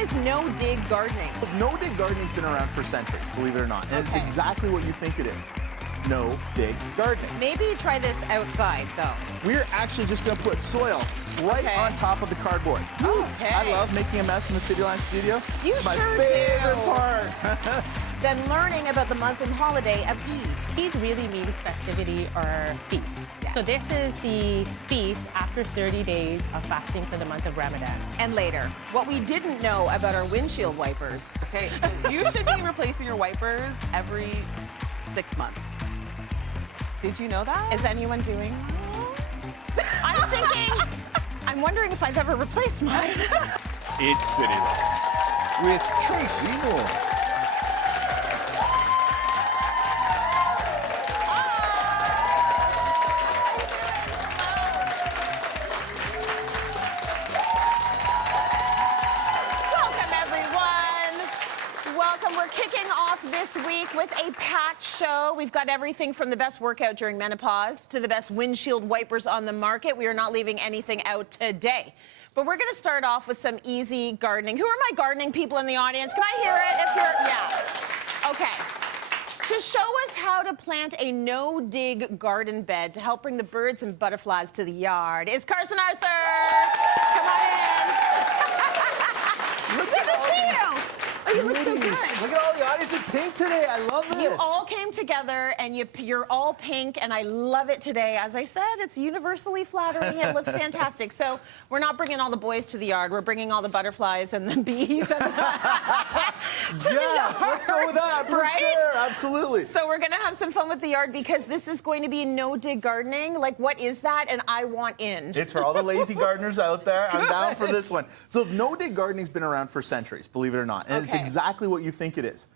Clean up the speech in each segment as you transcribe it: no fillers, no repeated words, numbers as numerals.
is no-dig gardening? No-dig gardening's been around for centuries, believe it or not. And it's exactly what you think it is. No-dig gardening. Maybe try this outside, though. We're actually just going to put soil right on top of the cardboard. Okay. I love making a mess in the Cityline studio. You It's my sure favorite do. part. Then learning about the Muslim holiday of Eid. Eid really means festivity or feast. Yes. So this is the feast after 30 days of fasting for the month of Ramadan. And later, what we didn't know about our windshield wipers. Okay, so you should be replacing your wipers every 6 months. Did you know that? Is anyone doing that? I'm thinking, I'm wondering if I've ever replaced mine. It's Cityline with Tracy Moore. Welcome, everyone. Welcome. We're kicking off this week with a packed show. We've got everything from the best workout during menopause to the best windshield wipers on the market. We are not leaving anything out today. But we're going to start off with some easy gardening. Who are my gardening people in the audience? Can I hear it? If you're, yeah. Okay. To show us how to plant a no-dig garden bed to help bring the birds and butterflies to the yard is Carson Arthur. Come on in. Good to see you. Oh, you look so good. Look at all the audience in pink today. I love this. You all came together, and you're all pink, and I love it today. As I said, it's universally flattering. It looks fantastic. So we're not bringing all the boys to the yard. We're bringing all the butterflies and the bees and to the yard. Let's go with that for sure. Absolutely. So we're going to have some fun with the yard because this is going to be no-dig gardening. Like, what is that? And I want in. It's for all the lazy gardeners out there. I'm down for this one. So no-dig gardening's been around for centuries, believe it or not. And it's exactly what you think it is.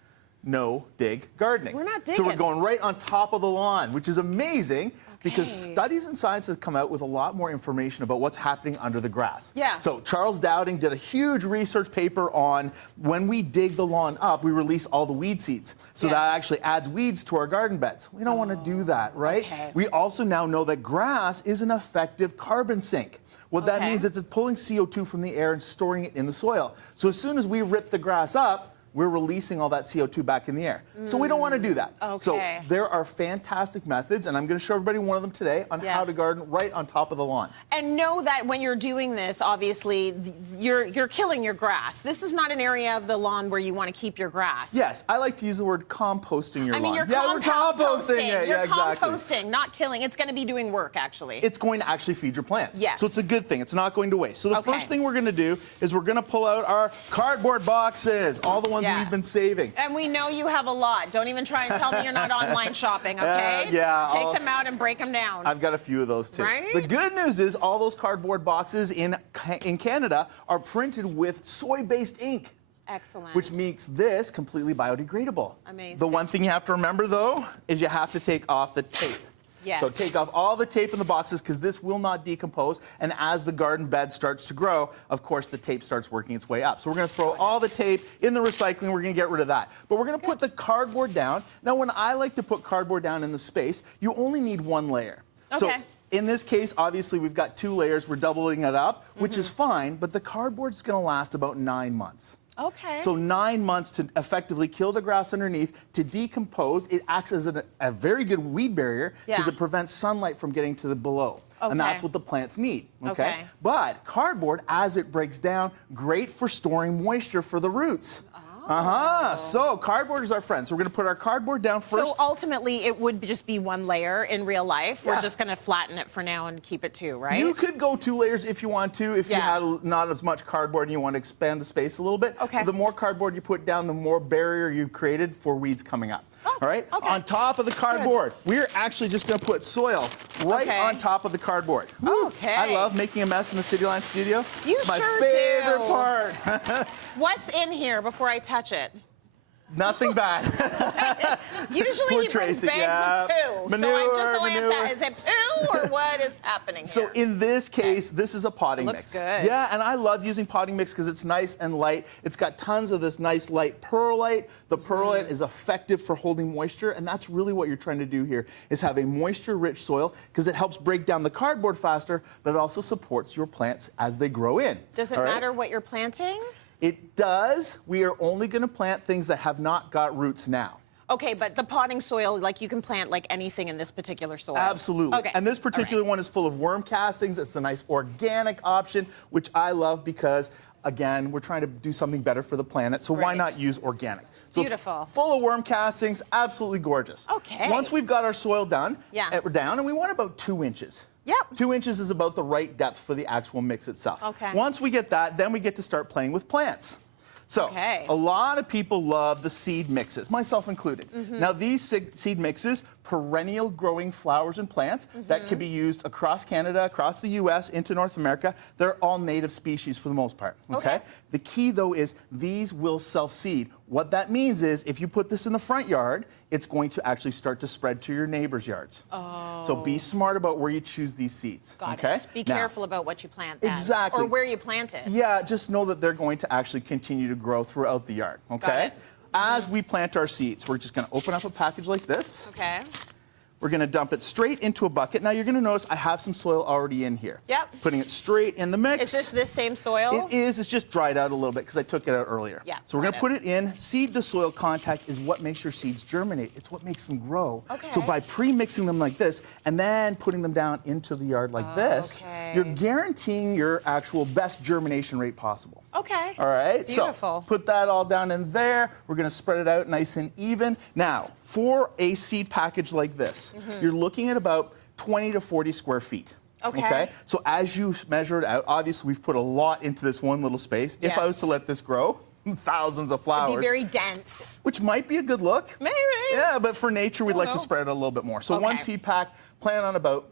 No-dig gardening. We're not digging. So we're going right on top of the lawn, which is amazing because studies and science have come out with a lot more information about what's happening under the grass. Yeah. So Charles Dowding did a huge research paper on when we dig the lawn up, we release all the weed seeds. So that actually adds weeds to our garden beds. We don't want to do that, right? We also now know that grass is an effective carbon sink. What that means is it's pulling CO2 from the air and storing it in the soil. So as soon as we rip the grass up, we're releasing all that CO2 back in the air. So we don't want to do that. So there are fantastic methods, and I'm going to show everybody one of them today on how to garden right on top of the lawn. And know that when you're doing this, obviously, you're killing your grass. This is not an area of the lawn where you want to keep your grass. Yes, I like to use the word composting your lawn. I mean, you're we're composting it. You're Exactly. composting, not killing. It's going to be doing work, actually. It's going to actually feed your plants. Yes. So it's a good thing. It's not going to waste. So the first thing we're going to do is we're going to pull out our cardboard boxes, all the ones we've been saving. And we know you have a lot. Don't even try and tell me you're not online shopping, okay? Take them out and break them down. I've got a few of those too. Right? The good news is all those cardboard boxes in Canada are printed with soy-based ink. Excellent. Which makes this completely biodegradable. Amazing. The one thing you have to remember, though, is you have to take off the tape. Yes. So take off all the tape in the boxes because this will not decompose. And as the garden bed starts to grow, of course, the tape starts working its way up. So we're going to throw all the tape in the recycling. We're going to get rid of that. But we're going to put the cardboard down. Now, when I like to put cardboard down in the space, you only need one layer. So in this case, obviously, we've got 2 layers. We're doubling it up, which is fine. But the cardboard's going to last about 9 months. So 9 months to effectively kill the grass underneath, to decompose. It acts as a very good weed barrier because it prevents sunlight from getting to the below. And that's what the plants need, But cardboard, as it breaks down, great for storing moisture for the roots. So cardboard is our friend. So we're going to put our cardboard down first. So ultimately, it would just be 1 layer in real life. We're just going to flatten it for now and keep it 2, right? You could go 2 layers if you want to, if you had not as much cardboard and you want to expand the space a little bit. The more cardboard you put down, the more barrier you've created for weeds coming up. All right? On top of the cardboard, we're actually just going to put soil right on top of the cardboard. I love making a mess in the Cityline studio. It's my favorite part. What's in here before I touch it? Nothing bad. Usually he brings bags of poo. Manure, is it poo or what is happening here? So in this case, this is a potting mix. Looks good. Yeah, and I love using potting mix because it's nice and light. It's got tons of this nice light perlite. The perlite is effective for holding moisture, and that's really what you're trying to do here, is have a moisture-rich soil because it helps break down the cardboard faster, but it also supports your plants as they grow in. Does it matter what you're planting? It does. We are only going to plant things that have not got roots now. Okay, but the potting soil, like you can plant like anything in this particular soil. Absolutely. Okay. And this particular one is full of worm castings. It's a nice organic option, which I love because, again, we're trying to do something better for the planet. So why Right. not use organic? So Beautiful. It's full of worm castings, absolutely gorgeous. Okay. Once we've got our soil done, Yeah. we're down, and we want about 2 inches. Yep. 2 inches is about the right depth for the actual mix itself. Okay. Once we get that, then we get to start playing with plants. So, Okay. a lot of people love the seed mixes, myself included. Mm-hmm. Now, these seed mixes, perennial growing flowers and plants that can be used across Canada, across the U.S., into North America. They're all native species for the most part, okay? The key, though, is these will self-seed. What that means is if you put this in the front yard, it's going to actually start to spread to your neighbor's yards. Oh. So be smart about where you choose these seeds, Got okay? it. Be Now, careful about what you plant then. Exactly. Or where you plant it. yeah, just know that they're going to actually continue to grow throughout the yard, okay? it. As we plant our seeds, we're just going to open up a package like this. Okay. We're going to dump it straight into a bucket. Now, you're going to notice I have some soil already in here. Yep. Putting it straight in the mix. Is this same soil? It is. It's just dried out a little bit because I took it out earlier. Yeah, So we're going to got put it in. Seed to soil contact is what makes your seeds germinate. It's what makes them grow. Okay. So by pre-mixing them like this and then putting them down into the yard like this, Okay. you're guaranteeing your actual best germination rate possible. Okay. All right, Beautiful. so put that all down in there. We're going to spread it out nice and even. Now, for a seed package like this, you're looking at about 20 to 40 square feet. Okay. So as you measure it out, obviously we've put a lot into this one little space. If I was Yes. to let this grow, thousands of flowers. It'd be very dense. Which might be a good look. Maybe. Yeah, but for nature, we'd like to know. spread it a little bit more. So one Okay. seed pack, plan on about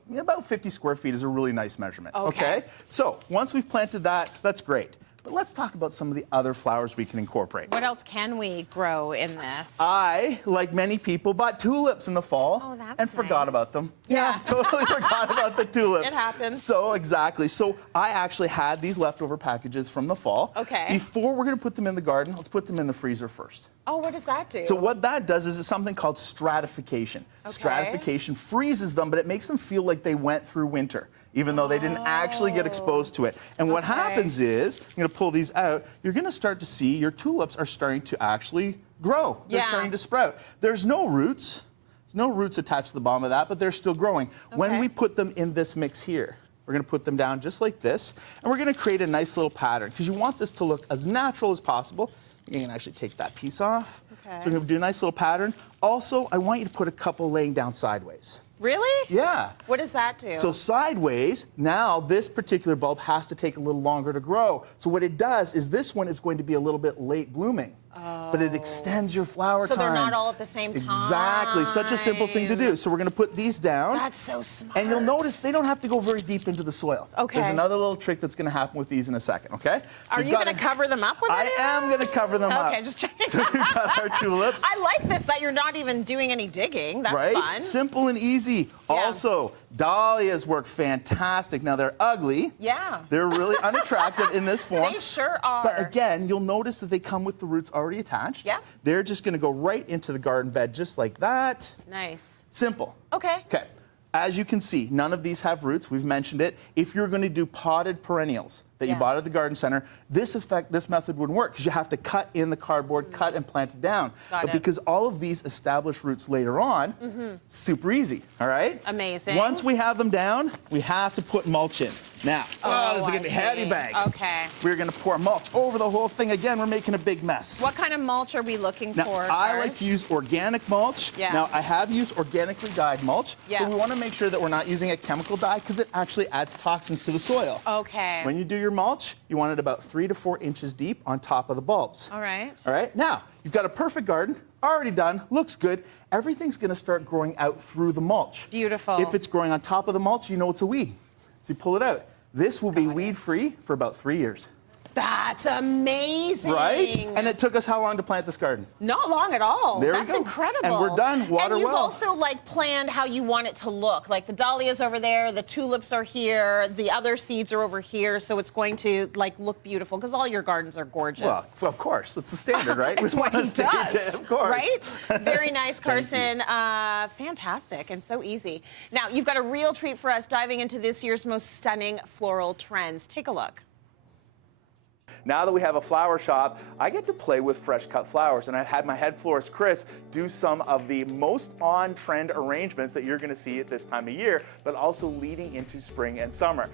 50 square feet is a really nice measurement. Okay. So once we've planted that, that's great. But let's talk about some of the other flowers we can incorporate. What else can we grow in this? I, like many people, bought tulips in the fall Oh, that's and forgot nice. about them. Yeah. Totally forgot about the tulips. It happens. So exactly. So I actually had these leftover packages from the fall. Okay. Before we're going to put them in the garden, let's put them in the freezer first. Oh, what does that do? So what that does is it's something called stratification. Okay. Stratification freezes them, but it makes them feel like they went through winter, even though they didn't actually get exposed to it. And what Okay. happens is, I'm going to pull these out, you're going to start to see your tulips are starting to actually grow. They're Yeah. starting to sprout. There's no roots. There's no roots attached to the bottom of that, but they're still growing. When Okay. we put them in this mix here, we're going to put them down just like this, and we're going to create a nice little pattern, because you want this to look as natural as possible. You can actually take that piece off. Okay. So we're going to do a nice little pattern. Also, I want you to put a couple laying down sideways. Really? Yeah. What does that do? So sideways, now this particular bulb has to take a little longer to grow. So what it does is this one is going to be a little bit late blooming. But it extends your flower time. So they're not all at the same time. Exactly. Such a simple thing to do. So we're going to put these down. That's so smart. And you'll notice they don't have to go very deep into the soil. Okay. There's another little trick that's going to happen with these in a second, okay? So Are you've you got going to cover them up with I anything? am going to cover them up. Okay, just checking. So we've got our tulips. I like this, that you're not even doing any digging. That's Right? fun. Simple and easy. Yeah. Also, dahlias work fantastic. Now, they're ugly. Yeah. They're really unattractive in this form. They sure are. But again, you'll notice that they come with the roots already attached. Yeah. They're just going to go right into the garden bed just like that. Nice. Simple. Okay. Okay. As you can see, none of these have roots. We've mentioned it. If you're going to do potted perennials that you bought at the garden center, this method wouldn't work because you have to cut in the cardboard, cut and plant it down. Got but it. because all of these establish roots later on, super easy, all right? Amazing. Once we have them down, we have to put mulch in. Now, this is going to be a heavy bag. Okay. We're going to pour mulch over the whole thing. Again, we're making a big mess. What kind of mulch are we looking Now, for? I like Cars? to use organic mulch. Yeah. Now, I have used organically dyed mulch, Yeah. but we want to make sure that we're not using a chemical dye because it actually adds toxins to the soil. Okay. When you do your mulch, you want it about 3 to 4 inches deep on top of the bulbs. All right. All right, now, you've got a perfect garden, already done, looks good. Everything's going to start growing out through the mulch. Beautiful. If it's growing on top of the mulch, you know it's a weed. So you pull it out. This will be weed-free for about 3 years. That's amazing. Right? And it took us how long to plant this garden? Not long at all. There we That's go. incredible. And we're done. Water And you've well. also like planned how you want it to look. Like the dahlias over there, the tulips are here, the other seeds are over here, so it's going to like look beautiful because all your gardens are gorgeous. Well, of course. That's the standard, right? It's We what wanna he stage does, it, of course. right? Very nice, Thank you. Carson. Fantastic and so easy. Now, you've got a real treat for us diving into this year's most stunning floral trends. Take a look. Now that we have a flower shop, I get to play with fresh cut flowers, and I've had my head florist Chris do some of the most on-trend arrangements that you're going to see at this time of year, but also leading into spring and summer.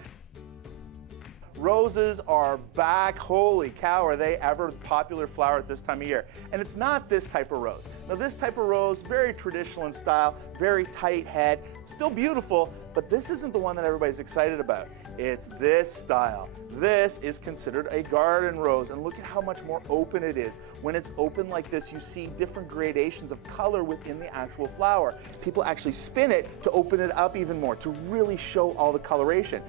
Roses are back. Holy cow, are they ever popular flower at this time of year? And it's not this type of rose. Now this type of rose, very traditional in style, very tight head, still beautiful, but this isn't the one that everybody's excited about. It's this style. This is considered a garden rose, and look at how much more open it is. When it's open like this, you see different gradations of color within the actual flower. People actually spin it to open it up even more, to really show all the coloration.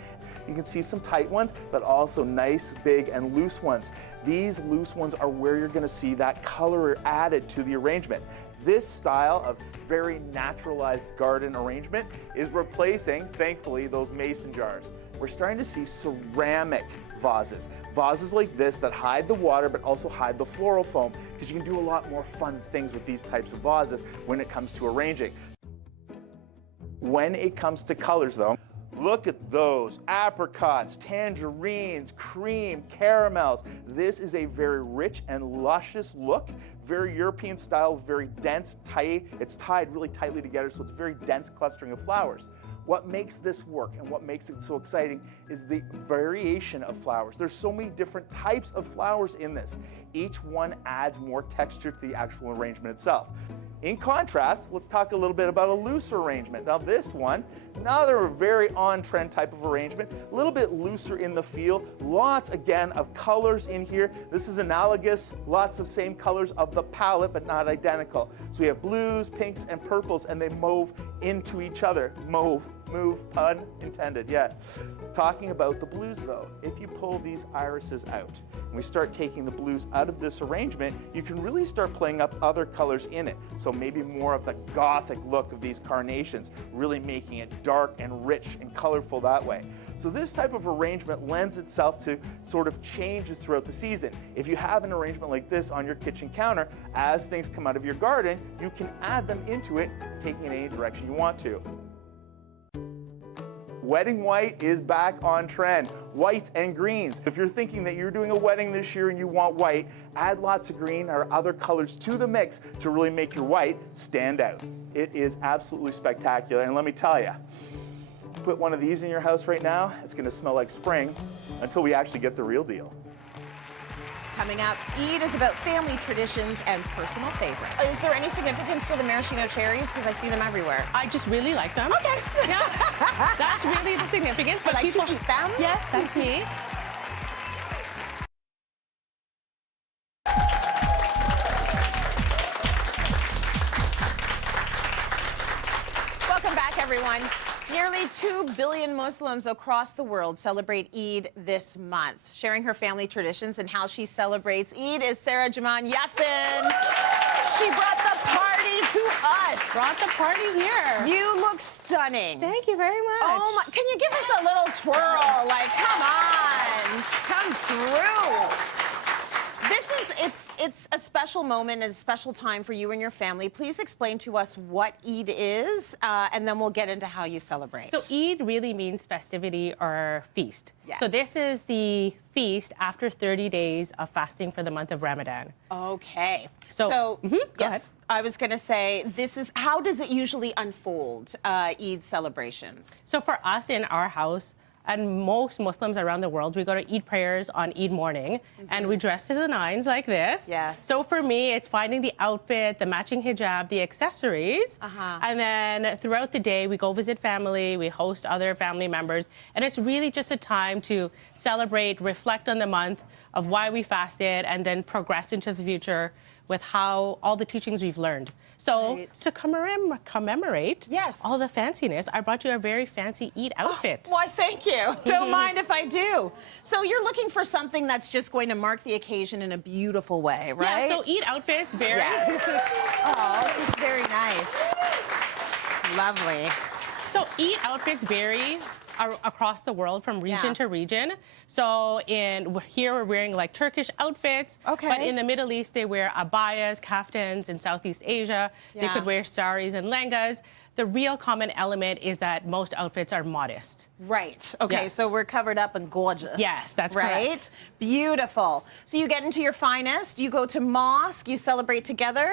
You can see some tight ones, but also nice, big, and loose ones. These loose ones are where you're going to see that color added to the arrangement. This style of very naturalized garden arrangement is replacing, thankfully, those mason jars. We're starting to see ceramic vases. Vases like this that hide the water but also hide the floral foam, because you can do a lot more fun things with these types of vases when it comes to arranging. When it comes to colors though, look at those apricots, tangerines, cream, caramels. This is a very rich and luscious look, very European style, very dense, tight. It's tied really tightly together, so it's a very dense clustering of flowers. What makes this work and what makes it so exciting is the variation of flowers. There's so many different types of flowers in this. Each one adds more texture to the actual arrangement itself. In contrast, let's talk a little bit about a looser arrangement. Now this one, another very on-trend type of arrangement, a little bit looser in the feel, lots again of colors in here. This is analogous, lots of same colors of the palette, but not identical. So we have blues, pinks, and purples, and they move into each other. Move, pun intended, yeah. Talking about the blues though, if you pull these irises out, and we start taking the blues out of this arrangement, you can really start playing up other colors in it. So maybe more of the gothic look of these carnations, really making it dark and rich and colorful that way. So this type of arrangement lends itself to sort of changes throughout the season. If you have an arrangement like this on your kitchen counter, as things come out of your garden, you can add them into it, taking it in any direction you want to. Wedding white is back on trend. Whites and greens. If you're thinking that you're doing a wedding this year and you want white, add lots of green or other colors to the mix to really make your white stand out. It is absolutely spectacular, and let me tell you, put one of these in your house right now, it's going to smell like spring until we actually get the real deal. Coming up, Eid is about family traditions and personal favorites. Is there any significance to the maraschino cherries? Because I see them everywhere. I just really like them. Okay. Yeah, that's really the significance. But like people to eat them? Yes, that's me. Welcome back, everyone. Nearly 2 billion Muslims across the world celebrate Eid this month. Sharing her family traditions and how she celebrates Eid is Sarah Juman-Yassin. She brought the party to us. Brought the party here. You look stunning. Thank you very much. Oh my, can you give us a little twirl? Like, come on, come through. It's a special moment, a special time for you and your family. Please explain to us what Eid is, and then we'll get into how you celebrate. So Eid really means festivity or feast. Yes. So this is the feast after 30 days of fasting for the month of Ramadan. Okay. So, go ahead. I was going to say, how does it usually unfold, Eid celebrations? So for us in our house, and most Muslims around the world, we go to Eid prayers on Eid morning, and we dress to the nines like this. Yes. So for me, it's finding the outfit, the matching hijab, the accessories, and then throughout the day, we go visit family, we host other family members, and it's really just a time to celebrate, reflect on the month of why we fasted, and then progress into the future with how all the teachings we've learned. So to commemorate all the fanciness, I brought you a very fancy Eid outfit. Why, thank you. Don't mind if I do. So you're looking for something that's just going to mark the occasion in a beautiful way, right? Yeah, so Eid outfits vary. Yes. Oh, this is very nice. Lovely. So Eid outfits vary across the world from region to region. So here we're wearing like Turkish outfits, but in the Middle East they wear abayas, kaftans. In Southeast Asia they could wear saris and lengas. the real common element is that most outfits are modest. Right. Okay, Yes. so we're covered up and gorgeous. Yes, that's right? correct. Beautiful. So you get into your finest, you go to mosque, you celebrate together.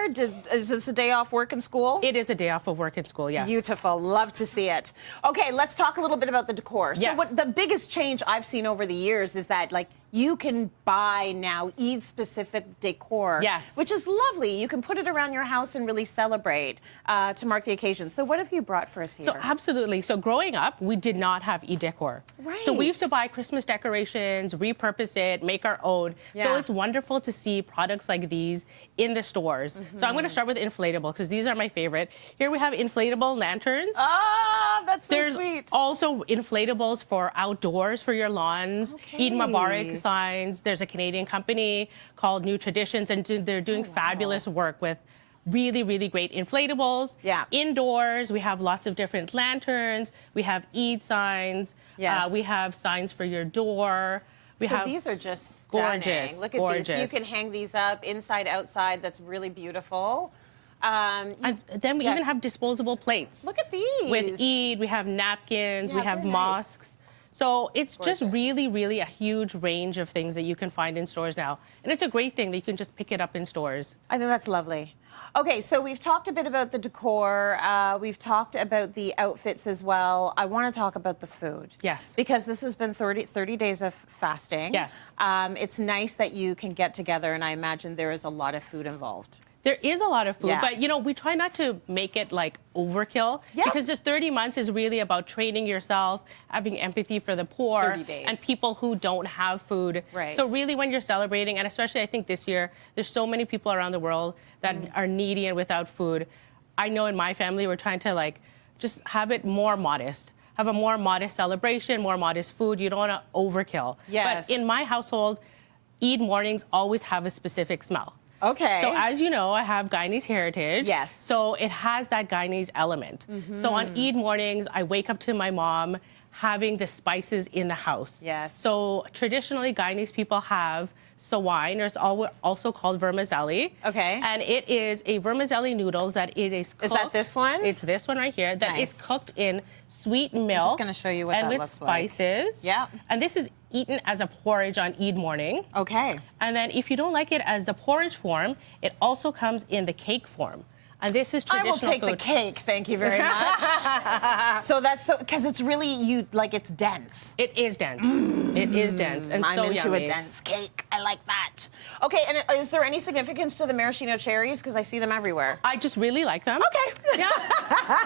Is this a day off work and school? It is a day off of work and school, yes. Beautiful. Love to see it. Okay, let's talk a little bit about the decor. So Yes. what the biggest change I've seen over the years is that, like, you can buy now Eid-specific decor. Yes. Which is lovely. You can put it around your house and really celebrate to mark the occasion. So what have you brought for us here? So absolutely. So growing up, we did not have e-decor. Right. So we used to buy Christmas decorations, repurpose it, make our own. So Yeah. it's wonderful to see products like these in the stores. So I'm going to start with inflatable because these are my favorite. Here we have inflatable lanterns. Ah, that's so There's sweet. also inflatables for outdoors for your lawns. Okay. Eid Mubarak signs. There's a Canadian company called New Traditions, and they're doing fabulous work with really, really great inflatables. Yeah. Indoors, we have lots of different lanterns. We have Eid signs. Yes. We have signs for your door. We So have these are just stunning. gorgeous, Look at these. gorgeous. You can hang these up inside, outside. That's really beautiful. And then we Yeah. even have disposable plates. Look at these. With Eid, we have napkins, we Yeah, have very nice. mosques. So it's just Gorgeous. really, really a huge range of things that you can find in stores now. And it's a great thing that you can just pick it up in stores. I think that's lovely. Okay, so we've talked a bit about the decor. We've talked about the outfits as well. I want to talk about the food. Yes. Because this has been 30 days of fasting. Yes. It's nice that you can get together, and I imagine there is a lot of food involved. There is a lot of food, Yeah. but you know, we try not to make it like overkill Yeah. because this 30 months is really about training yourself, having empathy for the poor 30 days. and people who don't have food. Right. So really when you're celebrating, and especially I think this year, there's so many people around the world that are needy and without food. I know in my family, we're trying to like just have it more modest. Have a more modest celebration, more modest food. You don't want to overkill. Yes. But in my household, Eid mornings always have a specific smell. Okay. So as you know, I have Guyanese heritage. Yes. So it has that Guyanese element. So on Eid mornings, I wake up to my mom having the spices in the house. Yes. So traditionally, Guyanese people have sawine, or it's also called vermicelli. Okay. And it is a vermicelli noodles that it is cooked. Is that this one? It's this one right here. That Nice. is cooked in sweet milk. gonna show you what and that with looks like. spices. Yep. And this is eaten as a porridge on Eid morning. Okay. And then if you don't like it as the porridge form, it also comes in the cake form. And this is I traditional will take food. the cake, thank you very much. So that's so, because it's really, it's dense. It is dense. It is dense and I'm so into yummy. a dense cake. I like that. Okay, and is there any significance to the maraschino cherries? Because I see them everywhere. I just really like them. Okay. Yeah,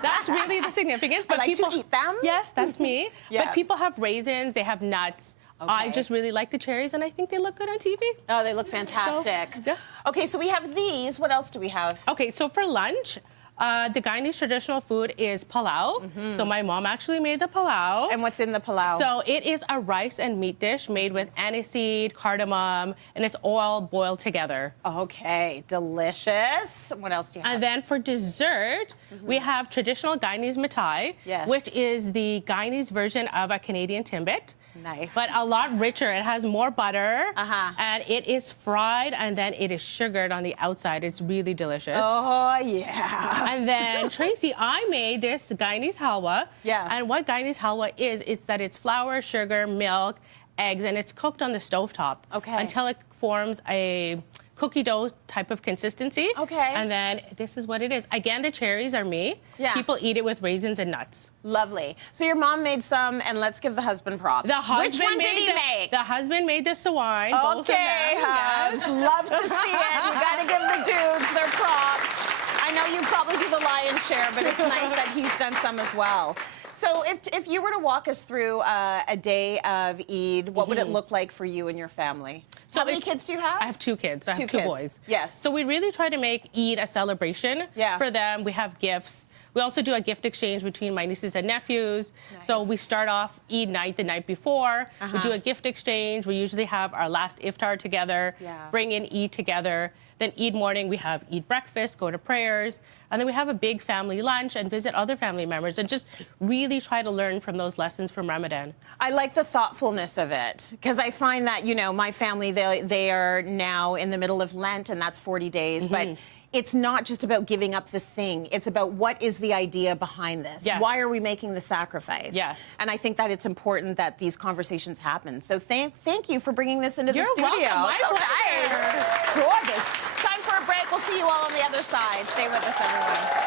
that's really the significance. But like to people eat them? Yes, that's me. Yeah. But people have raisins. They have nuts. I Okay. just really like the cherries, and I think they look good on TV. Oh, they look fantastic. yeah. Okay, so we have these. What else do we have? Okay, so for lunch, the Guyanese traditional food is palau. So my mom actually made the palau. And what's in the palau? So it is a rice and meat dish made with aniseed, cardamom, and it's all boiled together. Okay, delicious. What else do you have? And then for dessert, we have traditional Guyanese mithai, Yes. which is the Guyanese version of a Canadian timbit. Nice. But a lot richer. It has more butter, Uh-huh. and it is fried, and then it is sugared on the outside. It's really delicious. Oh, yeah. And then, Tracy, I made this Guyanese halwa. Yes. And what Guyanese halwa is that it's flour, sugar, milk, eggs, and it's cooked on the stovetop. Okay. Until it forms a cookie dough type of consistency. Okay. And then this is what it is. Again, the cherries are me. Yeah. People eat it with raisins and nuts. Lovely. So your mom made some, and let's give the husband props. The husband Which one did he made make? The husband made the sawine. Both of them. Okay, hubs. Yes. Love to see it. You got to give the dudes their props. I know you probably do the lion's share, but it's nice that he's done some as well. So if you were to walk us through a day of Eid, what would it look like for you and your family? So How many kids do you have? I have two kids. I have two kids. boys. Yes. So we really try to make Eid a celebration Yeah. for them. We have gifts. We also do a gift exchange between my nieces and nephews. So we start off Eid night the night before. We do a gift exchange. We usually have our last iftar together, Yeah. bring in Eid together. Then Eid morning, we have Eid breakfast, go to prayers. And then we have a big family lunch and visit other family members and just really try to learn from those lessons from Ramadan. I like the thoughtfulness of it because I find that, my family, they are now in the middle of Lent, and that's 40 days. But it's not just about giving up the thing. It's about what is the idea behind this? Yes. Why are we making the sacrifice? Yes. And I think that it's important that these conversations happen. So thank you for bringing this into the studio. You're welcome. My Okay. pleasure. Gorgeous. Time for a break. We'll see you all on the other side. Stay with us, everyone.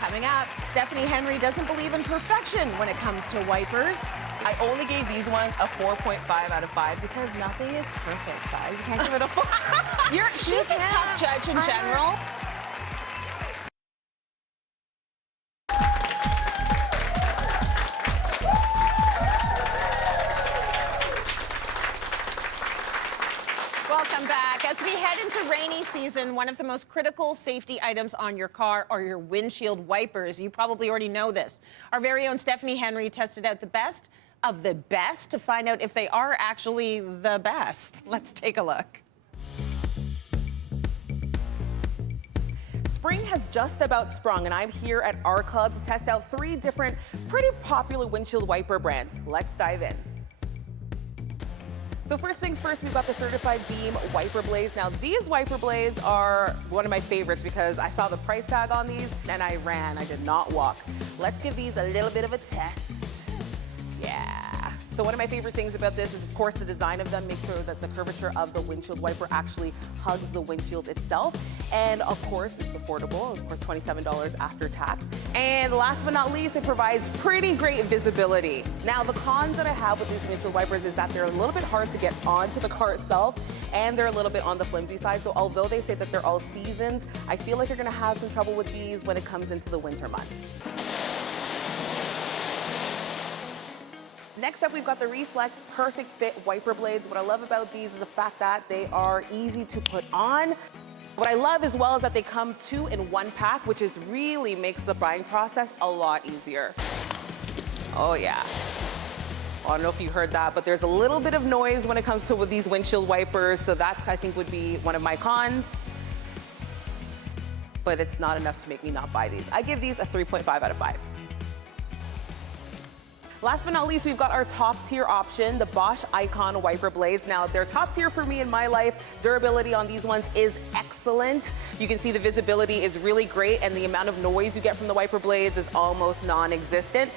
Coming up, Stephanie Henry doesn't believe in perfection when it comes to wipers. I only gave these ones a 4.5 out of 5 because nothing is perfect, guys. You can't give it a 4. She's a tough judge in general. Welcome back. As we head into rainy season, one of the most critical safety items on your car are your windshield wipers. You probably already know this. Our very own Stephanie Henry tested out the best of the best to find out if they are actually the best. Let's take a look. Spring has just about sprung, and I'm here at our club to test out 3 different pretty popular windshield wiper brands. Let's dive in. So first things first, we've got the Certified Beam wiper blades. Now these wiper blades are one of my favorites because I saw the price tag on these and I ran, I did not walk. Let's give these a little bit of a test. Yeah. So one of my favorite things about this is, of course, the design of them makes sure that the curvature of the windshield wiper actually hugs the windshield itself. And of course, it's affordable, of course, $27 after tax. And last but not least, it provides pretty great visibility. Now, the cons that I have with these windshield wipers is that they're a little bit hard to get onto the car itself, and they're a little bit on the flimsy side. So although they say that they're all seasons, I feel like you're gonna have some trouble with these when it comes into the winter months. Next up, we've got the Reflex Perfect Fit wiper blades. What I love about these is the fact that they are easy to put on. What I love as well is that they come 2 in 1 pack, which is really makes the buying process a lot easier. Oh yeah. I don't know if you heard that, but there's a little bit of noise when it comes to with these windshield wipers, so that's, I think, would be one of my cons. But it's not enough to make me not buy these. I give these a 3.5 out of 5. Last but not least, we've got our top tier option, the Bosch Icon wiper blades. Now, they're top tier for me in my life. Durability on these ones is excellent. You can see the visibility is really great, and the amount of noise you get from the wiper blades is almost non-existent.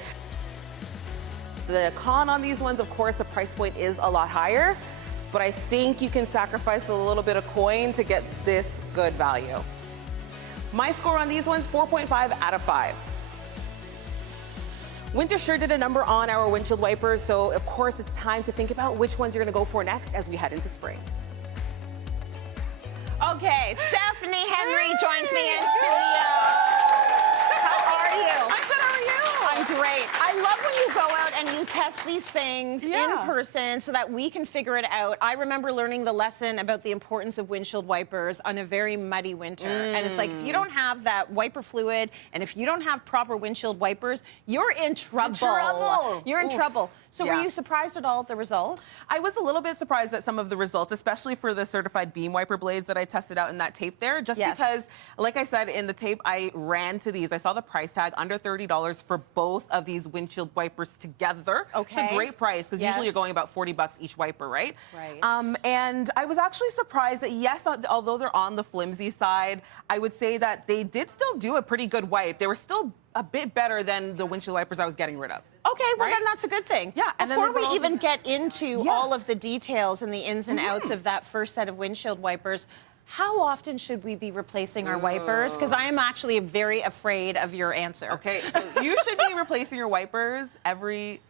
The con on these ones, of course, the price point is a lot higher, but I think you can sacrifice a little bit of coin to get this good value. My score on these ones, 4.5 out of 5. Winter sure did a number on our windshield wipers, so of course it's time to think about which ones you're gonna go for next as we head into spring. Okay, Stephanie Henry joins me in studio. How are you? I'm good, how are you? I'm great. I love when you go out and you test these things in person so that we can figure it out. I remember learning the lesson about the importance of windshield wipers on a very muddy winter. And it's like, if you don't have that wiper fluid and if you don't have proper windshield wipers, you're in trouble. You're in trouble. So were you surprised at all at the results? I was a little bit surprised at some of the results, especially for the Certified Beam wiper blades that I tested out in that tape there, just because, like I said, in the tape, I ran to these. I saw the price tag, under $30 for both of these windshield wipers together. Okay. It's a great price, because usually you're going about $40 each wiper, right? Right. And I was actually surprised that, yes, although they're on the flimsy side, I would say that they did still do a pretty good wipe. They were still a bit better than the windshield wipers I was getting rid of. Okay, well then that's a good thing. Yeah. And Before we even get into all of the details and the ins and outs Mm-hmm. of that first set of windshield wipers, how often should we be replacing our wipers? Because I am actually very afraid of your answer. Okay, so you should be replacing your wipers every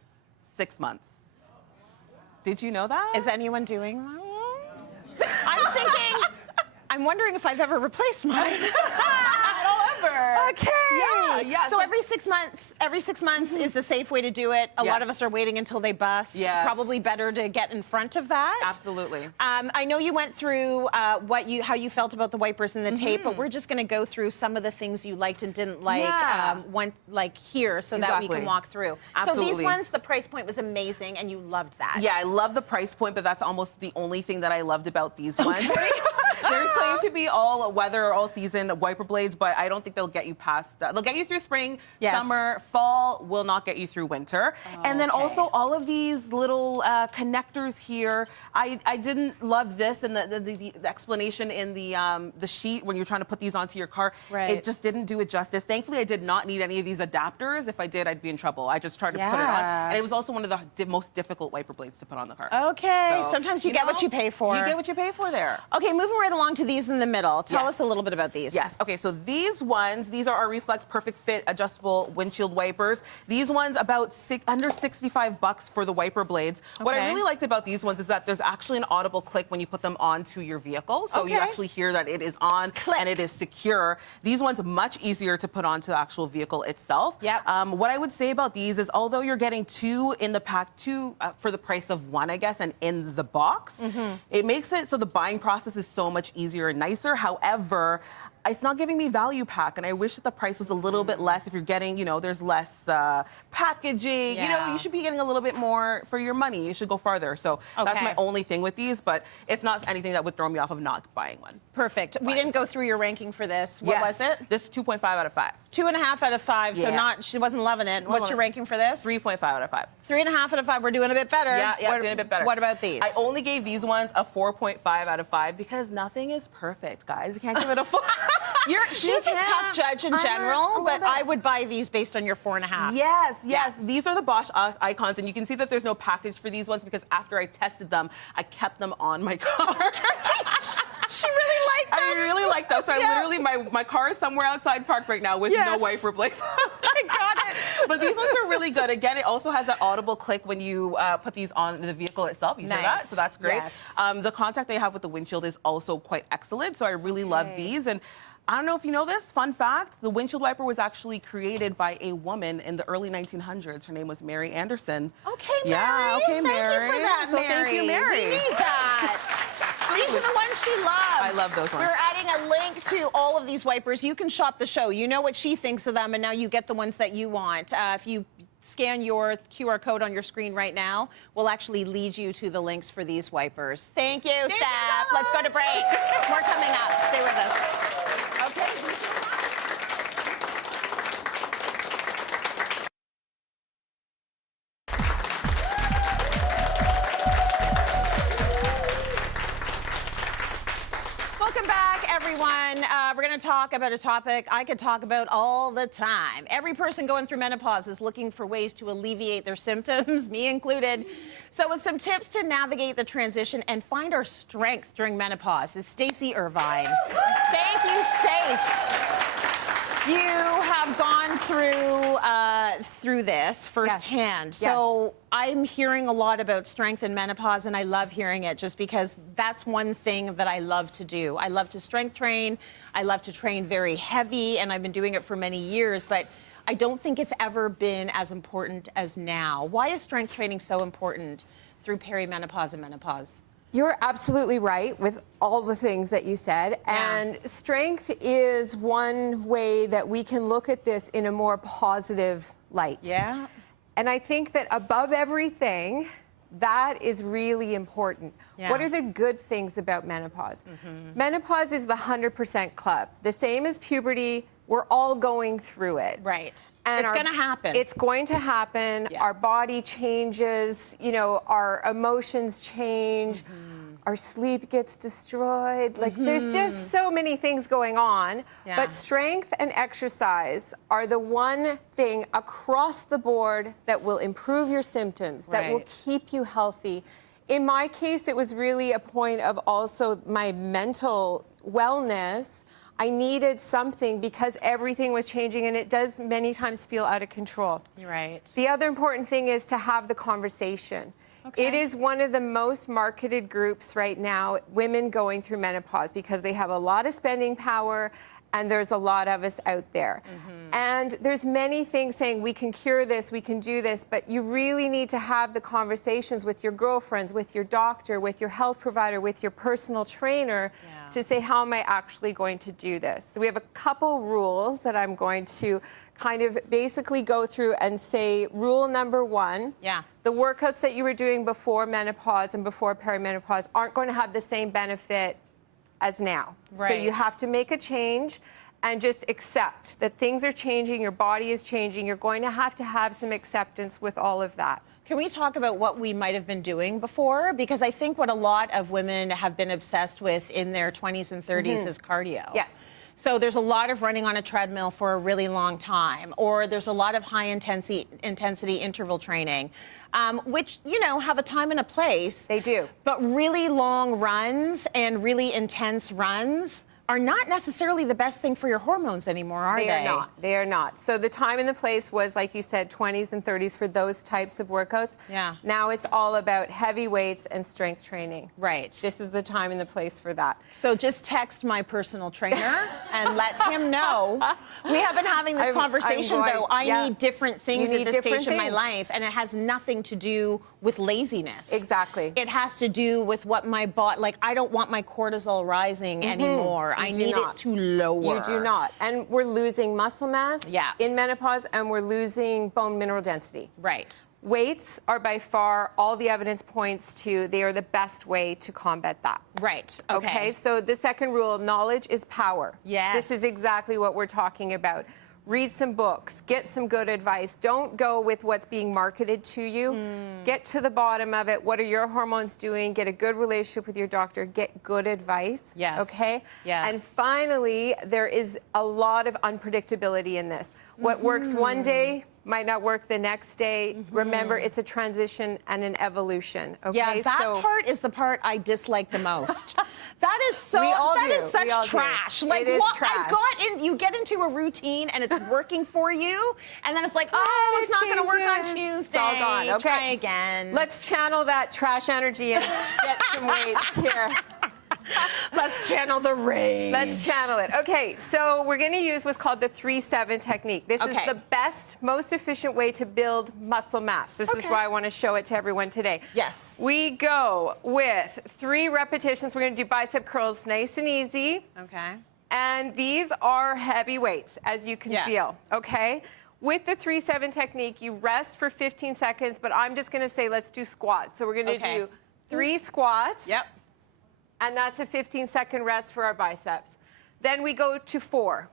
6 months. Did you know that? Is anyone doing that? I'm thinking, I'm wondering if I've ever replaced mine. Okay. Yeah. So every 6 months is the safe way to do it. A lot of us are waiting until they bust. Yes. Probably better to get in front of that. Absolutely. I know you went through how you felt about the wipers and the tape, but we're just going to go through some of the things you liked and didn't like here so that we can walk through. Absolutely. So these ones, the price point was amazing and you loved that. Yeah, I love the price point, but that's almost the only thing that I loved about these ones. They're playing to be all weather, all season wiper blades, but I don't think they'll get you past that. They'll get you through spring, summer, fall, will not get you through winter. And then also all of these little connectors here. I didn't love this and the explanation in the sheet when you're trying to put these onto your car. Right. It just didn't do it justice. Thankfully, I did not need any of these adapters. If I did, I'd be in trouble. I just tried to put it on. And it was also one of the most difficult wiper blades to put on the car. Okay, So, sometimes you get what you pay for. You get what you pay for there. Okay, moving right along to these in the middle. Tell us a little bit about these. Yes. Okay, so these are our Reflex Perfect Fit adjustable windshield wipers. These ones about under $65 for the wiper blades. What I really liked about these ones is that there's actually an audible click when you put them onto your vehicle. So you actually hear that it is on and it is secure. These ones are much easier to put onto the actual vehicle itself. What I would say about these is although you're getting two in the pack, for the price of one, I guess, and in the box, it makes it so the buying process is so much easier and nicer. However, it's not giving me value pack, and I wish that the price was a little bit less. If you're getting, there's less packaging, you should be getting a little bit more for your money. You should go farther. So that's my only thing with these, but it's not anything that would throw me off of not buying one. Perfect. We didn't go through your ranking for this. What was it? This is 2.5 out of 5. 2.5 out of 5, so she wasn't loving it. What's your ranking for this? 3.5 out of 5. 3.5 out of 5. We're doing a bit better. Yeah, doing a bit better. What about these? I only gave these ones a 4.5 out of 5 because nothing is perfect, guys. You can't give it a 4. She's a tough judge in general, but I would buy these based on your 4.5. Yes. These are the Bosch icons, and you can see that there's no package for these ones because after I tested them, I kept them on my car. She really liked them. I really like them. So I literally, my car is somewhere outside parked right now with no wiper blades. I got it. But these ones are really good. Again, it also has that audible click when you put these on the vehicle itself. You hear that? So that's great. The contact they have with the windshield is also quite excellent. So I really love these. And I don't know if you know this, fun fact, the windshield wiper was actually created by a woman in the early 1900s. Her name was Mary Anderson. Okay, Mary. Thank you for that, Mary. Thank you, Mary. We need that. These are the ones she loves. I love those ones. We're adding a link to all of these wipers. You can shop the show. You know what she thinks of them, and now you get the ones that you want. If you scan your QR code on your screen right now, we'll actually lead you to the links for these wipers. Thank you, Steph. Let's go to break. More coming up. Stay with us. Okay. Welcome back, everyone. We're going to talk about a topic I could talk about all the time. Every person going through menopause is looking for ways to alleviate their symptoms, me included. So with some tips to navigate the transition and find our strength during menopause is Stacy Irvine. Thank you, Stace. You have gone through this firsthand. So I'm hearing a lot about strength in menopause, and I love hearing it just because that's one thing that I love to do. I love to strength train. I love to train very heavy, and I've been doing it for many years, but I don't think it's ever been as important as now. Why is strength training so important through perimenopause and menopause? You're absolutely right with all the things that you said. And strength is one way that we can look at this in a more positive light. Yeah. And I think that above everything, that is really important. What are the good things about menopause? Menopause is the 100% club. The same as puberty. We're all going through it. Right. And it's going to happen. It's going to happen. Our body changes, our emotions change. Our sleep gets destroyed. Like, there's just so many things going on. But strength and exercise are the one thing across the board that will improve your symptoms, that will keep you healthy. In my case, it was really a point of also my mental wellness. I needed something because everything was changing, and it does many times feel out of control. You're right. The other important thing is to have the conversation. It is one of the most marketed groups right now, women going through menopause, because they have a lot of spending power, and there's a lot of us out there. And there's many things saying we can cure this, we can do this, but you really need to have the conversations with your girlfriends, with your doctor, with your health provider, with your personal trainer to say, how am I actually going to do this? So we have a couple rules that I'm going to kind of basically go through and say, rule number 1, the workouts that you were doing before menopause and before perimenopause aren't going to have the same benefit as now. So Right. you have to make a change and just accept that things are changing, your body is changing. You're going to have some acceptance with all of that. Can we talk about what we might have been doing before? Because I think what a lot of women have been obsessed with in their 20s and 30s is cardio. Yes. So there's a lot of running on a treadmill for a really long time, or there's a lot of high intensity interval training, which, you know, have a time and a place. They do. But really long runs and really intense runs are not necessarily the best thing for your hormones anymore, are they? They are not. They are not. So the time and the place was, like you said, 20s and 30s for those types of workouts. Yeah. Now it's all about heavy weights and strength training. Right. This is the time and the place for that. So just text my personal trainer and let him know. We have been having this conversation, though. I need different things at this stage of my life, and it has nothing to do with laziness. Exactly. It has to do with what my body, like, I don't want my cortisol rising anymore. I need it to lower. You do not. And we're losing muscle mass in menopause, and we're losing bone mineral density. Right. Weights are by far, all the evidence points to, they are the best way to combat that. Right. Okay, so the second rule, knowledge is power. Yes. This is exactly what we're talking about. Read some books, get some good advice. Don't go with what's being marketed to you. Get to the bottom of it. What are your hormones doing? Get a good relationship with your doctor. Get good advice. Yes. Okay? Yes. And finally, there is a lot of unpredictability in this. What works one day might not work the next day. Remember, it's a transition and an evolution. Okay? Yeah, that part is the part I dislike the most. That is so. That is such trash. Like, what? I got in. You get into a routine and it's working for you, and then it's like, oh, it's not going to work on Tuesday. It's all gone. Okay. Try again. Let's channel that trash energy and get some weights here. Let's channel the rage. Let's channel it. Okay, so we're going to use what's called the 3-7 technique. This is the best, most efficient way to build muscle mass. This is why I want to show it to everyone today. Yes. We go with 3 repetitions. We're going to do bicep curls nice and easy. Okay. And these are heavy weights, as you can feel, okay? With the 3-7 technique, you rest for 15 seconds, but I'm just going to say let's do squats. So we're going to do 3 squats. Yep. And that's a 15-second rest for our biceps. Then we go to 4.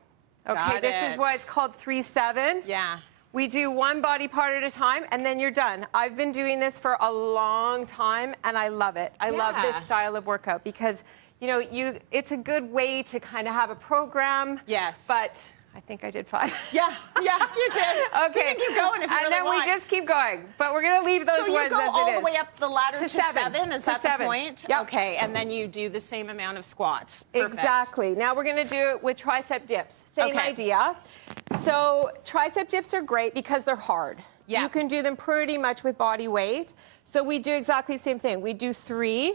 Okay, this is why it's called 3-7. Yeah. We do one body part at a time, and then you're done. I've been doing this for a long time, and I love it. I love this style of workout because, you know, it's a good way to kind of have a program. Yes. But I think I did 5. Yeah, you did. Okay. You can keep going if you really want. And then we just keep going. But we're going to leave those ones as it is. So you go all the way up the ladder to 7? Is that the point? Yep. Okay, and then you do the same amount of squats. Perfect. Exactly. Now we're going to do it with tricep dips. Same idea. So tricep dips are great because they're hard. Yeah. You can do them pretty much with body weight. So we do exactly the same thing. We do 3.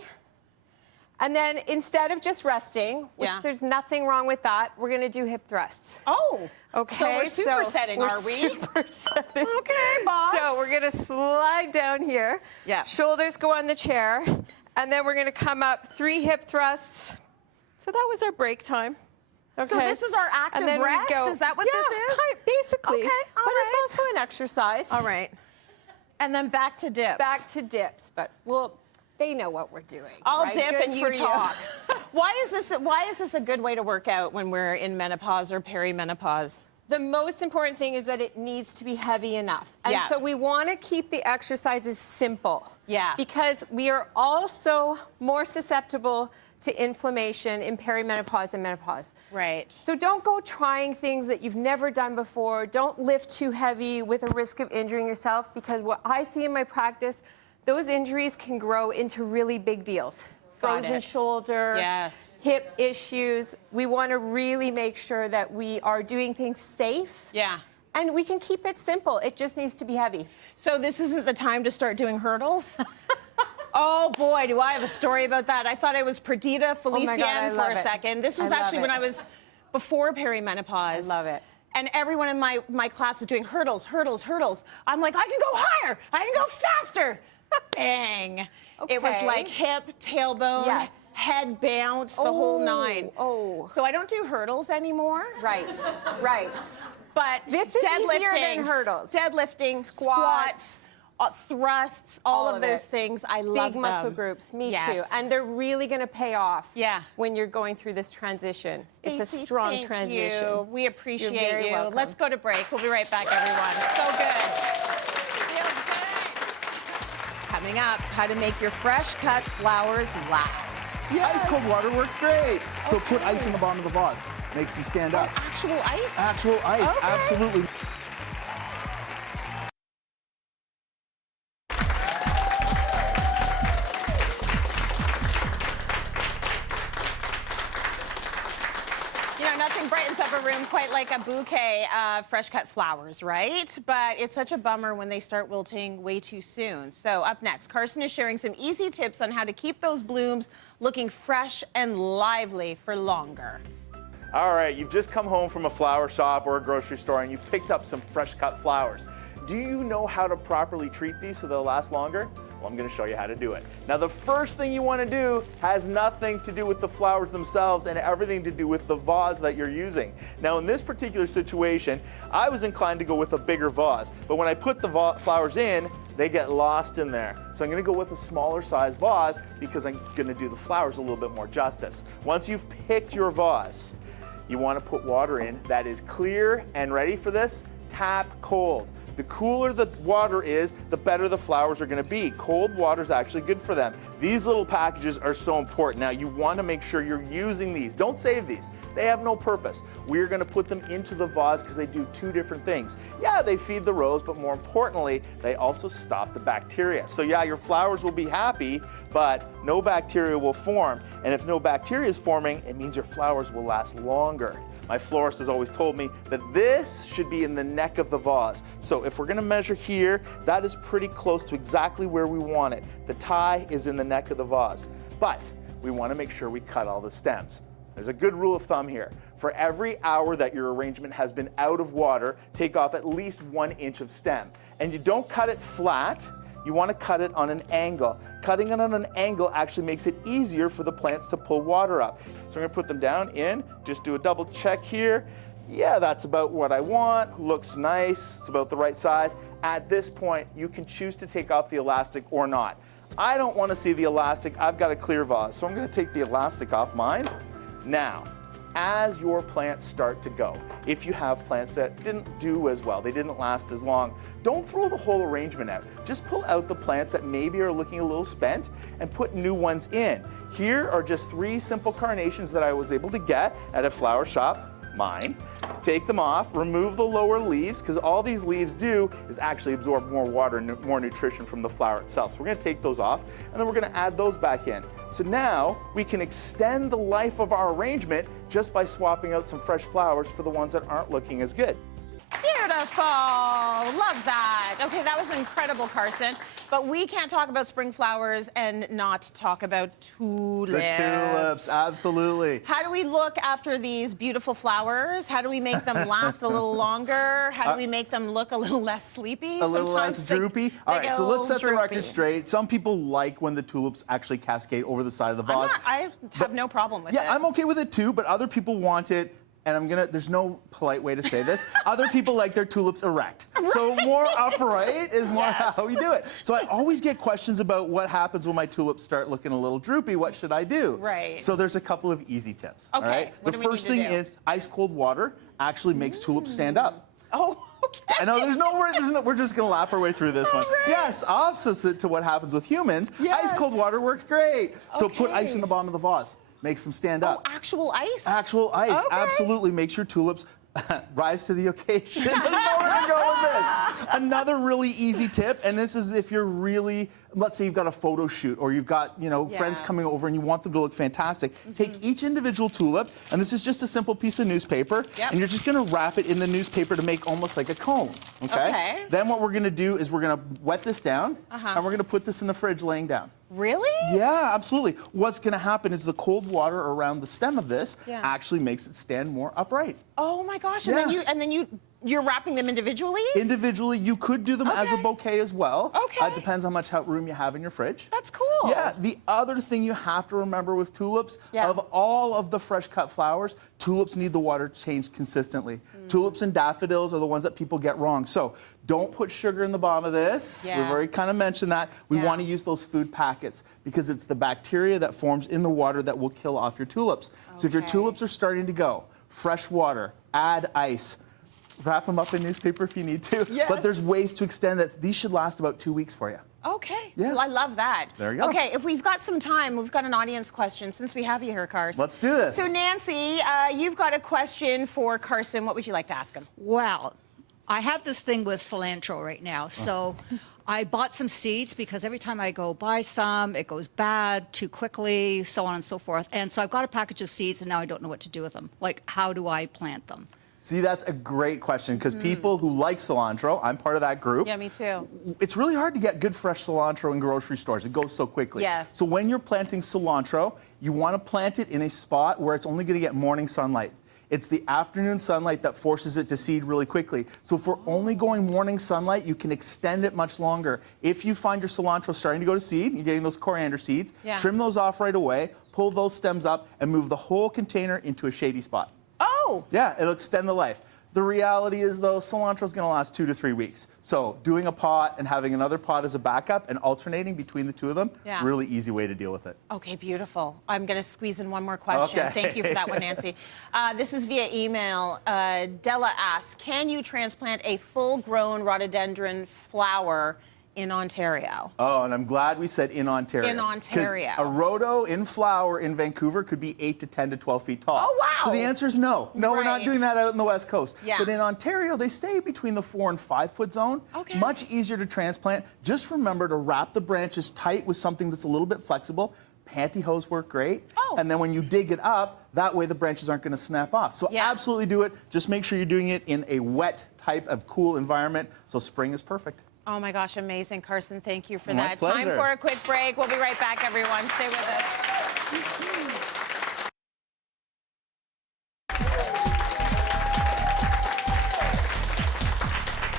And then instead of just resting, which there's nothing wrong with that, we're going to do hip thrusts. Oh. Okay. So we're supersetting, are we? Supersetting. Okay, boss. So we're going to slide down here. Yeah. Shoulders go on the chair. And then we're going to come up 3 hip thrusts. So that was our break time. Okay. So this is our active rest? Is that what this is? Basically. Okay, but it's also an exercise. All right. And then back to dips. Back to dips, but they know what we're doing. I'll dip and you talk. Why is this a good way to work out when we're in menopause or perimenopause? The most important thing is that it needs to be heavy enough. And so we want to keep the exercises simple. Yeah. Because we are also more susceptible to inflammation in perimenopause and menopause. Right. So don't go trying things that you've never done before. Don't lift too heavy with a risk of injuring yourself, because what I see in my practice, those injuries can grow into really big deals. Frozen shoulder, hip issues. We want to really make sure that we are doing things safe. Yeah. And we can keep it simple. It just needs to be heavy. So this isn't the time to start doing hurdles? Oh boy, do I have a story about that. I thought I was Perdita Felician for a second. This was actually when I was before perimenopause. I love it. And everyone in my class was doing hurdles, hurdles, hurdles. I'm like, I can go higher, I can go faster. Bang. It was like hip, tailbone, head bounce, the whole 9. Oh. So I don't do hurdles anymore. Right, right. But this is easier than hurdles. Deadlifting, squats, thrusts, all of those it. things. I love Big muscle groups, me Yes. too. And they're really going to pay off Yeah. when you're going through this transition. It's a Stacey, strong thank transition. You. We appreciate You're very you. welcome. Let's go to break. We'll be right back, everyone. So good. Feels good. Coming up, how to make your fresh cut flowers last. Ice cold water works great. So put ice in the bottom of the vase. Makes them stand up. Actual ice? Actual ice, Okay. absolutely. You know, nothing brightens up a room quite like a bouquet of fresh cut flowers, right? But it's such a bummer when they start wilting way too soon. So up next, Carson is sharing some easy tips on how to keep those blooms looking fresh and lively for longer. All right, you've just come home from a flower shop or a grocery store and you picked up some fresh cut flowers. Do you know how to properly treat these so they'll last longer? Well, I'm going to show you how to do it. Now, the first thing you want to do has nothing to do with the flowers themselves and everything to do with the vase that you're using. Now, in this particular situation, I was inclined to go with a bigger vase, but when I put the flowers in, they get lost in there. So I'm going to go with a smaller size vase because I'm going to do the flowers a little bit more justice. Once you've picked your vase, you want to put water in that is clear and ready for this, tap cold. The cooler the water is, the better the flowers are going to be. Cold water is actually good for them. These little packages are so important. Now, you want to make sure you're using these. Don't save these. They have no purpose. We're going to put them into the vase because they do two different things. Yeah, they feed the rose, but more importantly, they also stop the bacteria. So yeah, your flowers will be happy, but no bacteria will form. And if no bacteria is forming, it means your flowers will last longer. My florist has always told me that this should be in the neck of the vase. So if we're going to measure here, that is pretty close to exactly where we want it. The tie is in the neck of the vase. But we want to make sure we cut all the stems. There's a good rule of thumb here. For every hour that your arrangement has been out of water, take off at least 1 inch of stem. And you don't cut it flat, you want to cut it on an angle. Cutting it on an angle actually makes it easier for the plants to pull water up. So I'm going to put them down in, just do a double check here. Yeah, that's about what I want. Looks nice, it's about the right size. At this point, you can choose to take off the elastic or not. I don't want to see the elastic, I've got a clear vase, so I'm going to take the elastic off mine. Now, as your plants start to go, if you have plants that didn't do as well, they didn't last as long, don't throw the whole arrangement out. Just pull out the plants that maybe are looking a little spent and put new ones in. Here are just 3 simple carnations that I was able to get at a flower shop, mine. Take them off, remove the lower leaves, because all these leaves do is actually absorb more water and more nutrition from the flower itself. So we're going to take those off, and then we're going to add those back in. So now we can extend the life of our arrangement just by swapping out some fresh flowers for the ones that aren't looking as good. Beautiful. Love that. Okay, that was incredible, Carson. But we can't talk about spring flowers and not talk about tulips. The tulips, absolutely. How do we look after these beautiful flowers? How do we make them last a little longer? How do we make them look a little less sleepy? A little less droopy? All right, so let's set the record straight. Some people like when the tulips actually cascade over the side of the vase. I have no problem with it. Yeah, I'm okay with it too, but other people want it, and there's no polite way to say this, other people like their tulips erect. Right. So more upright is more how we do it. So I always get questions about what happens when my tulips start looking a little droopy, what should I do? Right. So there's a couple of easy tips. Okay, all right? what The do we first need to thing do? is ice cold water actually makes tulips stand up. Oh, okay. I know we're just gonna laugh our way through this one. Right. Yes, opposite to what happens with humans, Yes. ice cold water works great. So put Okay. ice in the bottom of the vase. Makes them stand up. Oh, actual ice? Actual ice, Okay. absolutely makes your tulips rise to the occasion. There's nowhere to go with this. Another really easy tip, and this is if you're really, let's say you've got a photo shoot or you've got, friends coming over and you want them to look fantastic. Take each individual tulip, and this is just a simple piece of newspaper, and you're just gonna wrap it in the newspaper to make almost like a cone, okay? Then what we're gonna do is we're gonna wet this down, and we're gonna put this in the fridge laying down. Really? Yeah, absolutely. What's going to happen is the cold water around the stem of this actually makes it stand more upright. Oh my gosh! Yeah. And then you you're wrapping them individually? Individually, you could do them as a bouquet as well. Okay. It depends how much room you have in your fridge. That's cool. Yeah, the other thing you have to remember with tulips, of all of the fresh cut flowers, tulips need the water changed consistently. Tulips and daffodils are the ones that people get wrong. So don't put sugar in the bottom of this. We've already kind of mentioned that. We want to use those food packets because it's the bacteria that forms in the water that will kill off your tulips. So if your tulips are starting to go, fresh water, add ice. Wrap them up in newspaper if you need to. But there's ways to extend that. These should last about 2 weeks for you. Okay. Yeah. Well, I love that. There you go. Okay, if we've got some time, we've got an audience question since we have you here, Carson. Let's do this. So, Nancy, you've got a question for Carson. What would you like to ask him? Well, I have this thing with cilantro right now. So I bought some seeds because every time I go buy some, it goes bad too quickly, so on and so forth. And so I've got a package of seeds, and now I don't know what to do with them. Like, how do I plant them? See, that's a great question because people who like cilantro, I'm part of that group. Yeah, me too. It's really hard to get good fresh cilantro in grocery stores. It goes so quickly. Yes. So when you're planting cilantro, you want to plant it in a spot where it's only going to get morning sunlight. It's the afternoon sunlight that forces it to seed really quickly. So if we're only going morning sunlight, you can extend it much longer. If you find your cilantro starting to go to seed, you're getting those coriander seeds, trim those off right away, pull those stems up, and move the whole container into a shady spot. Oh! Yeah, it'll extend the life. The reality is, though, cilantro is going to last 2 to 3 weeks. So doing a pot and having another pot as a backup and alternating between the two of them, really easy way to deal with it. Okay, beautiful. I'm going to squeeze in one more question. Okay. Thank you for that one, Nancy. This is via email. Della asks, can you transplant a full-grown rhododendron flower in Ontario? Oh, and I'm glad we said in Ontario. In Ontario. 'Cause a rhodo in flower in Vancouver could be 8 to 10 to 12 feet tall. Oh, wow. So the answer is no. No, we're not doing that out in the West Coast. Yeah. But in Ontario, they stay between the 4 and 5 foot zone. Okay. Much easier to transplant. Just remember to wrap the branches tight with something that's a little bit flexible. Pantyhose work great. Oh. And then when you dig it up, that way the branches aren't going to snap off. So absolutely do it. Just make sure you're doing it in a wet type of cool environment. So spring is perfect. Oh my gosh, amazing, Carson. Thank you for My that. pleasure. Time for a quick break. We'll be right back, everyone. Stay with us.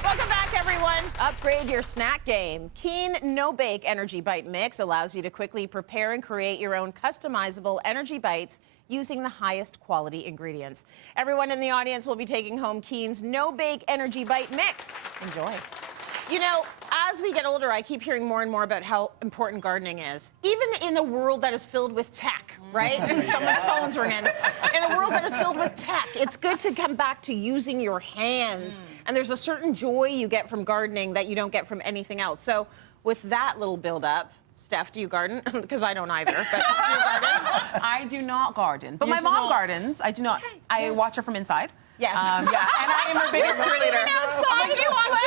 Welcome back, everyone. Upgrade your snack game. Keen No-Bake Energy Bite Mix allows you to quickly prepare and create your own customizable energy bites using the highest quality ingredients. Everyone in the audience will be taking home Keen's No-Bake Energy Bite Mix. Enjoy. You know, as we get older, I keep hearing more and more about how important gardening is. Even in a world that is filled with tech, right? Someone's phone's ringing. In a world that is filled with tech, it's good to come back to using your hands. And there's a certain joy you get from gardening that you don't get from anything else. So with that little build-up, Steph, do you garden? Because I don't either. But do you garden? I do not garden, but my mom gardens. I do not. I watch her from inside. Yes. Yeah, and I am her biggest cheerleader. Outside, you watching?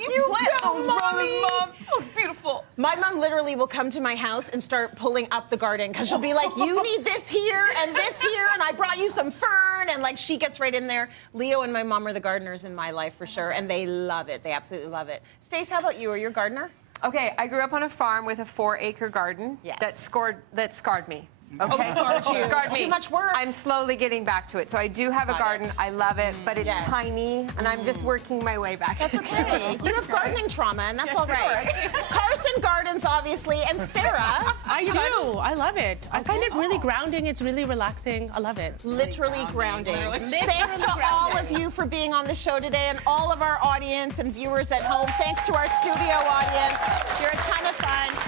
You plant those roses, Mom. It looks beautiful. My mom literally will come to my house and start pulling up the garden because she'll be like, you need this here, and I brought you some fern, and like she gets right in there. Leo and my mom are the gardeners in my life for sure, and they love it. They absolutely love it. Stace, how about you? Are you a gardener? Okay, I grew up on a farm with a 4-acre garden that scarred me. Okay. Oh, scarred you. Scarred me. Too much work. I'm slowly getting back to it. So I do have a garden. I love it, but it's tiny, and I'm just working my way back. That's okay. You have gardening trauma, and that's all right. Carson gardens, obviously, and Sarah. I do. I love it. I find it really grounding. It's really relaxing. I love it. Literally grounding. Thanks to all of you for being on the show today, and all of our audience and viewers at home. Thanks to our studio audience. You're a ton of fun.